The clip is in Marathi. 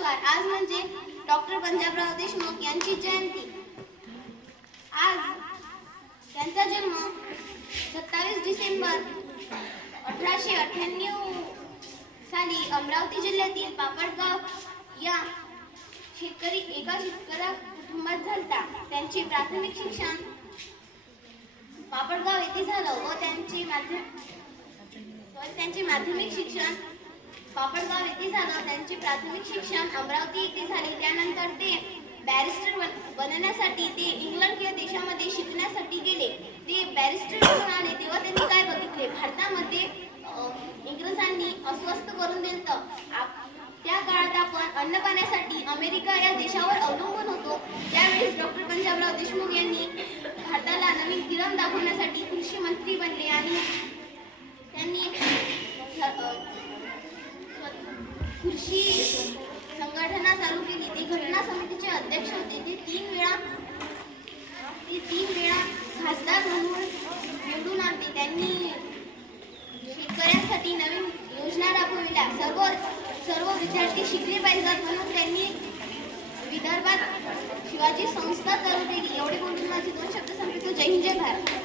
नमस्कार. आज म्हणजे डॉक्टर पंजाबराव देशमुख यांची जयंती. आज त्यांचा जन्म 27 डिसेंबर 1898 साली अमरावती जिल्ह्यातील पापडगाव या एका शेतकरी कुटुंबात झाला. त्यांचे प्राथमिक शिक्षण पापडगाव येथे झालं व त्यांचे माध्यमिक शिक्षण पापडगाव येथे झालं. त्यांचे प्राथमिक शिक्षण अमरावती येथे झाले. त्यानंतर ते बॅरिस्टर बनण्यासाठी ते इंग्लंड या देशामध्ये शिकण्यासाठी गेले. ते बॅरिस्टर म्हणून आले तेव्हा त्यांनी काय बघितले, भारतामध्ये इंग्रजांनी अस्वस्थ करून दिलं. त्या काळात आपण अन्न पाण्यासाठी अमेरिका या देशावर अवलंबून होतो. त्यावेळेस डॉक्टर पंजाबराव देशमुख यांनी भारताला नवीन किरण दाखवण्यासाठी कृषी मंत्री बनले आणि त्यांनी कृषी संघटना चालू केली. ते घटना समितीचे अध्यक्ष होते. ते तीन वेळा खासदार म्हणून निवडून आले. त्यांनी शेतकऱ्यांसाठी नवीन योजना राबविल्या. सर्व विद्यार्थी शिकले पाहिजेत म्हणून त्यांनी विदर्भात शिवाजी संस्था चालू केली. एवढे बोलून माझे 2 शब्द संपवतो. जय हिंद, जय भारत.